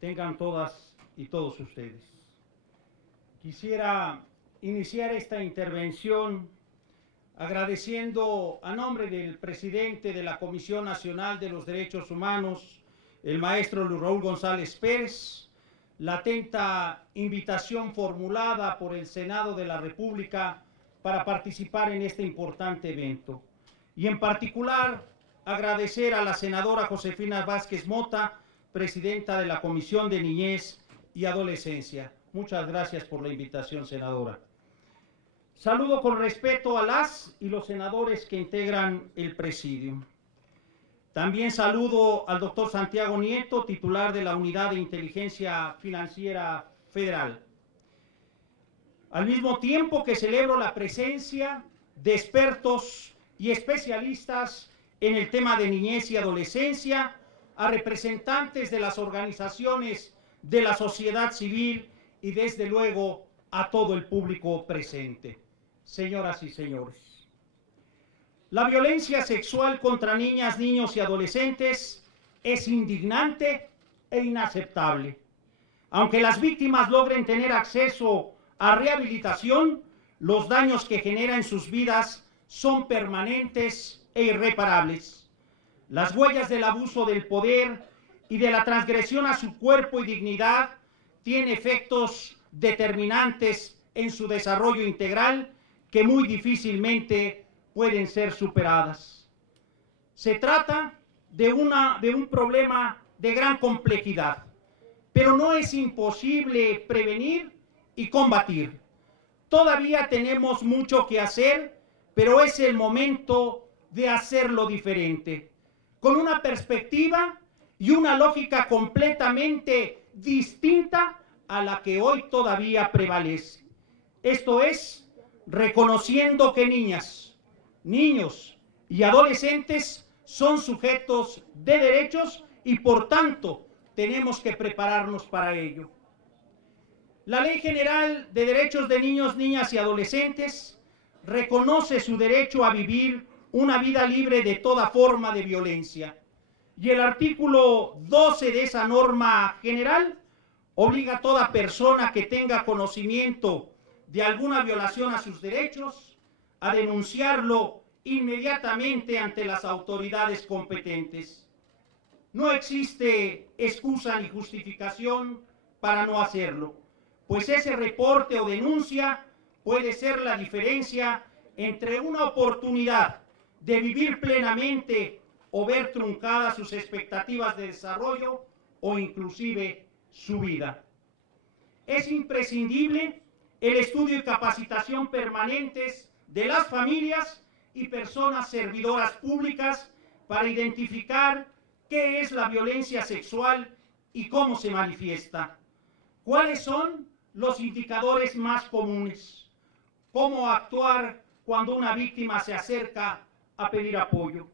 tengan todas y todos ustedes. Quisiera iniciar esta intervención agradeciendo a nombre del presidente de la Comisión Nacional de los Derechos Humanos, el maestro Luis Raúl González Pérez, la atenta invitación formulada por el Senado de la República para participar en este importante evento. Y en particular, agradecer a la senadora Josefina Vázquez Mota, presidenta de la Comisión de Niñez y Adolescencia. Muchas gracias por la invitación, senadora. Saludo con respeto a las y los senadores que integran el presidium. También saludo al doctor Santiago Nieto, titular de la Unidad de Inteligencia Financiera Federal. Al mismo tiempo que celebro la presencia de expertos y especialistas en el tema de niñez y adolescencia, a representantes de las organizaciones de la sociedad civil y desde luego a todo el público presente. Señoras y señores, la violencia sexual contra niñas, niños y adolescentes es indignante e inaceptable. Aunque las víctimas logren tener acceso a rehabilitación, los daños que genera en sus vidas son permanentes e irreparables. Las huellas del abuso del poder y de la transgresión a su cuerpo y dignidad tienen efectos determinantes en su desarrollo integral que muy difícilmente pueden ser superadas. Se trata de un problema de gran complejidad, pero no es imposible prevenir y combatir. Todavía tenemos mucho que hacer, pero es el momento de hacerlo diferente, con una perspectiva y una lógica completamente distinta a la que hoy todavía prevalece. Esto es, reconociendo que niñas, niños y adolescentes son sujetos de derechos y por tanto tenemos que prepararnos para ello. La Ley General de Derechos de Niños, Niñas y Adolescentes reconoce su derecho a vivir una vida libre de toda forma de violencia. Y el artículo 12 de esa norma general obliga a toda persona que tenga conocimiento de alguna violación a sus derechos a denunciarlo inmediatamente ante las autoridades competentes. No existe excusa ni justificación para no hacerlo, pues ese reporte o denuncia puede ser la diferencia entre una oportunidad de vivir plenamente o ver truncadas sus expectativas de desarrollo o inclusive su vida. Es imprescindible el estudio y capacitación permanentes de las familias y personas servidoras públicas para identificar qué es la violencia sexual y cómo se manifiesta, cuáles son los indicadores más comunes, cómo actuar cuando una víctima se acerca a pedir apoyo,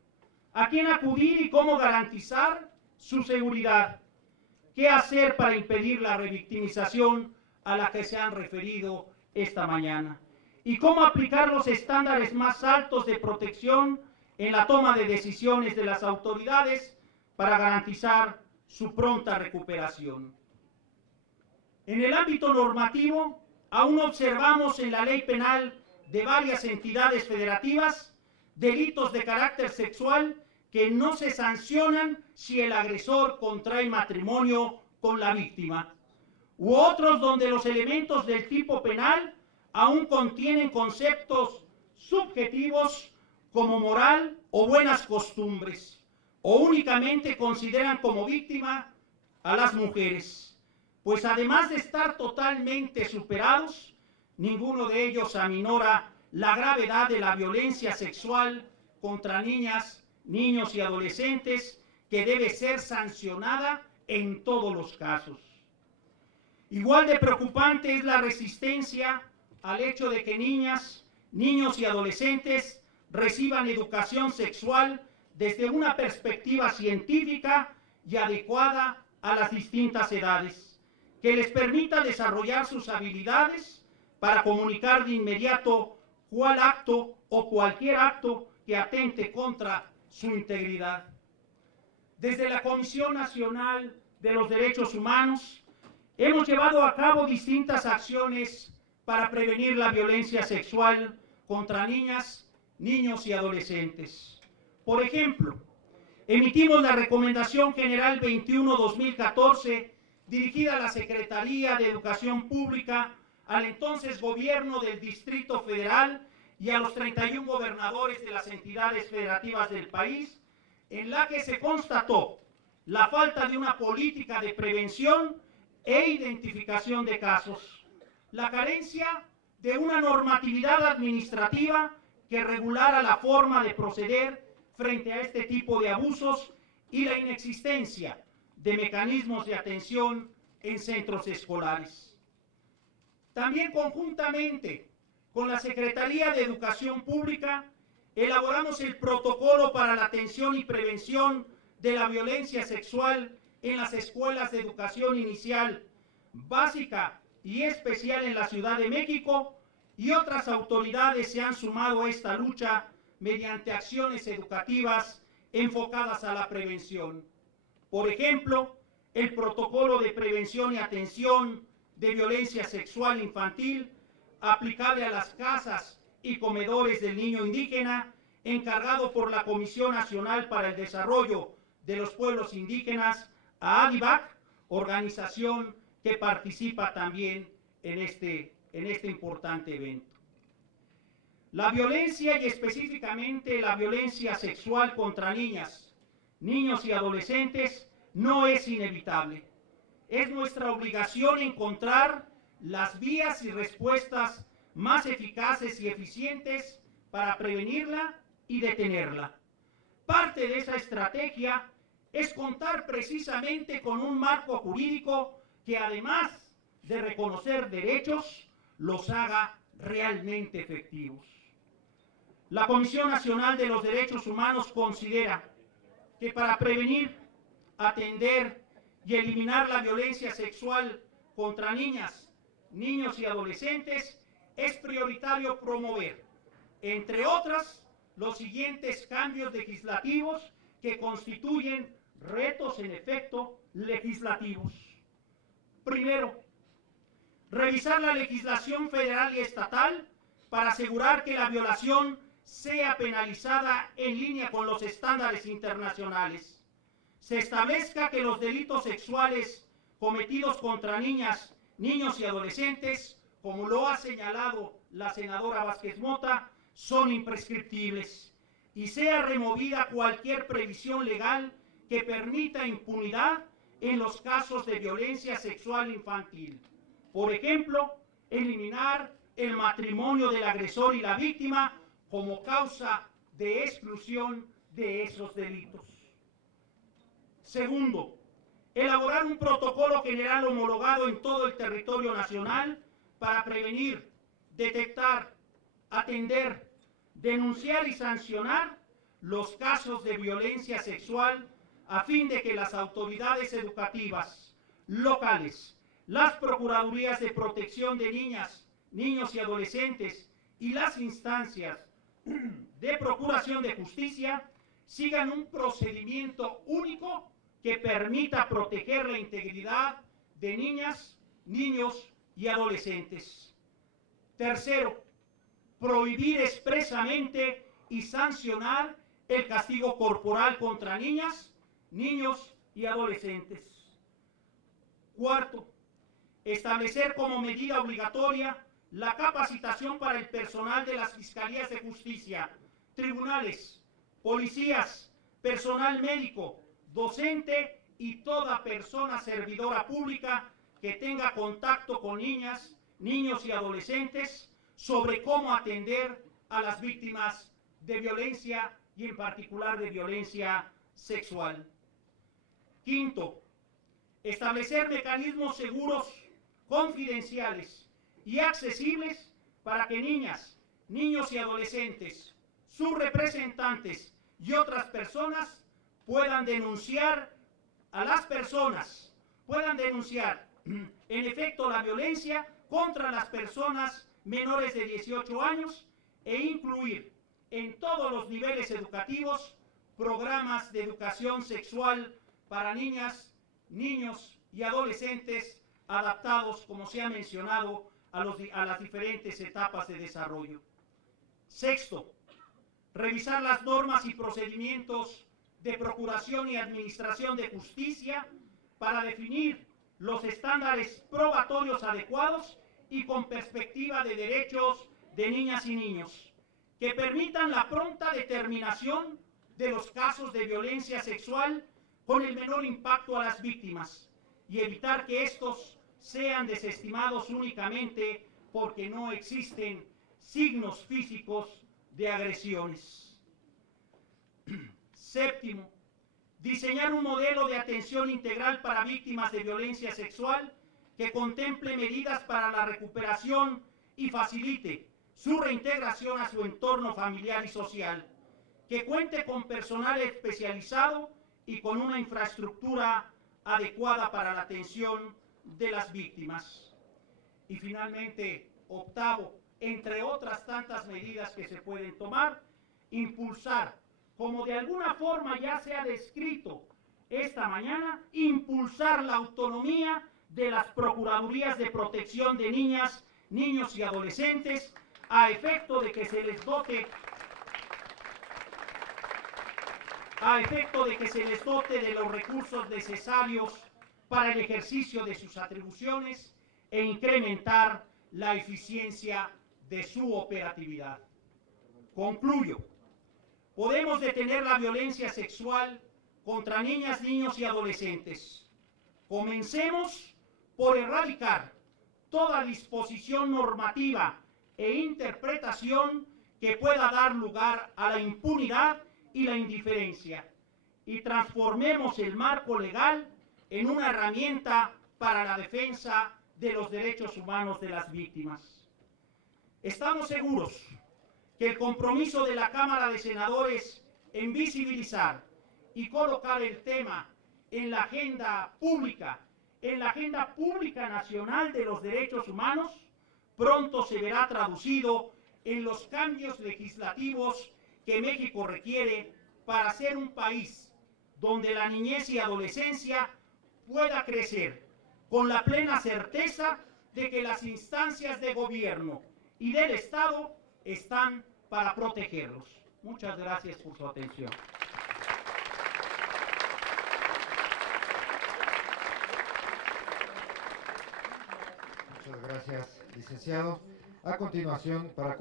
a quién acudir y cómo garantizar su seguridad, qué hacer para impedir la revictimización a la que se han referido esta mañana, y cómo aplicar los estándares más altos de protección en la toma de decisiones de las autoridades para garantizar su pronta recuperación. En el ámbito normativo, aún observamos en la ley penal de varias entidades federativas delitos de carácter sexual que no se sancionan si el agresor contrae matrimonio con la víctima, u otros donde los elementos del tipo penal aún contienen conceptos subjetivos como moral o buenas costumbres, o únicamente consideran como víctima a las mujeres, pues además de estar totalmente superados, ninguno de ellos aminora la gravedad de la violencia sexual contra niñas, niños y adolescentes que debe ser sancionada en todos los casos. Igual de preocupante es la resistencia al hecho de que niñas, niños y adolescentes reciban educación sexual desde una perspectiva científica y adecuada a las distintas edades, que les permita desarrollar sus habilidades para comunicar de inmediato cuál acto o cualquier acto que atente contra su integridad. Desde la Comisión Nacional de los Derechos Humanos, hemos llevado a cabo distintas acciones para prevenir la violencia sexual contra niñas, niños y adolescentes. Por ejemplo, emitimos la Recomendación General 21-2014 dirigida a la Secretaría de Educación Pública, al entonces Gobierno del Distrito Federal y a los 31 gobernadores de las entidades federativas del país, en la que se constató la falta de una política de prevención e identificación de casos, la carencia de una normatividad administrativa que regulara la forma de proceder frente a este tipo de abusos y la inexistencia de mecanismos de atención en centros escolares. También conjuntamente con la Secretaría de Educación Pública elaboramos el protocolo para la atención y prevención de la violencia sexual en las escuelas de educación inicial, básica y especial en la Ciudad de México, y otras autoridades se han sumado a esta lucha mediante acciones educativas enfocadas a la prevención. Por ejemplo, el protocolo de prevención y atención de violencia sexual infantil aplicable a las casas y comedores del niño indígena, encargado por la Comisión Nacional para el Desarrollo de los Pueblos Indígenas, ADIVAC, organización que participa también en este importante evento. La violencia, y específicamente la violencia sexual contra niñas, niños y adolescentes, no es inevitable. Es nuestra obligación encontrar las vías y respuestas más eficaces y eficientes para prevenirla y detenerla. Parte de esa estrategia es contar precisamente con un marco jurídico que, además de reconocer derechos, los haga realmente efectivos. La Comisión Nacional de los Derechos Humanos considera que para prevenir, atender y eliminar la violencia sexual contra niñas, niños y adolescentes, es prioritario promover, entre otras, los siguientes cambios legislativos que constituyen retos en efecto legislativos. Primero, revisar la legislación federal y estatal para asegurar que la violación sea penalizada en línea con los estándares internacionales. Se establezca que los delitos sexuales cometidos contra niñas, niños y adolescentes, como lo ha señalado la senadora Vázquez Mota, son imprescriptibles y sea removida cualquier previsión legal que permita impunidad en los casos de violencia sexual infantil. Por ejemplo, eliminar el matrimonio del agresor y la víctima como causa de exclusión de esos delitos. Segundo, elaborar un protocolo general homologado en todo el territorio nacional para prevenir, detectar, atender, denunciar y sancionar los casos de violencia sexual a fin de que las autoridades educativas locales, las procuradurías de protección de niñas, niños y adolescentes y las instancias de procuración de justicia sigan un procedimiento único que permita proteger la integridad de niñas, niños y adolescentes. Tercero, prohibir expresamente y sancionar el castigo corporal contra niñas, niños y adolescentes. Cuarto, establecer como medida obligatoria la capacitación para el personal de las Fiscalías de Justicia, tribunales, policías, personal médico, docente y toda persona servidora pública que tenga contacto con niñas, niños y adolescentes sobre cómo atender a las víctimas de violencia y en particular de violencia sexual. Quinto, establecer mecanismos seguros, confidenciales y accesibles para que niñas, niños y adolescentes, sus representantes y otras personas puedan denunciar a las personas, puedan denunciar en efecto la violencia contra las personas menores de 18 años e incluir en todos los niveles educativos programas de educación sexual para niñas, niños y adolescentes adaptados, como se ha mencionado, a las diferentes etapas de desarrollo. Sexto, revisar las normas y procedimientos de procuración y administración de justicia para definir los estándares probatorios adecuados y con perspectiva de derechos de niñas y niños, que permitan la pronta determinación de los casos de violencia sexual con el menor impacto a las víctimas y evitar que estos sean desestimados únicamente porque no existen signos físicos de agresiones. Séptimo, diseñar un modelo de atención integral para víctimas de violencia sexual que contemple medidas para la recuperación y facilite su reintegración a su entorno familiar y social, que cuente con personal especializado y con una infraestructura adecuada para la atención de las víctimas. Y finalmente, octavo, entre otras tantas medidas que se pueden tomar, impulsar, como de alguna forma ya se ha descrito esta mañana, impulsar la autonomía de las Procuradurías de Protección de Niñas, Niños y Adolescentes a efecto de que se les dote de los recursos necesarios para el ejercicio de sus atribuciones e incrementar la eficiencia de su operatividad. Concluyo. Podemos detener la violencia sexual contra niñas, niños y adolescentes. Comencemos por erradicar toda disposición normativa e interpretación que pueda dar lugar a la impunidad y la indiferencia, y transformemos el marco legal en una herramienta para la defensa de los derechos humanos de las víctimas. Estamos seguros que el compromiso de la Cámara de Senadores en visibilizar y colocar el tema en la agenda pública nacional de los derechos humanos, pronto se verá traducido en los cambios legislativos que México requiere para ser un país donde la niñez y adolescencia pueda crecer con la plena certeza de que las instancias de gobierno y del Estado están para protegerlos. Muchas gracias por su atención. Muchas gracias, licenciado. A continuación, para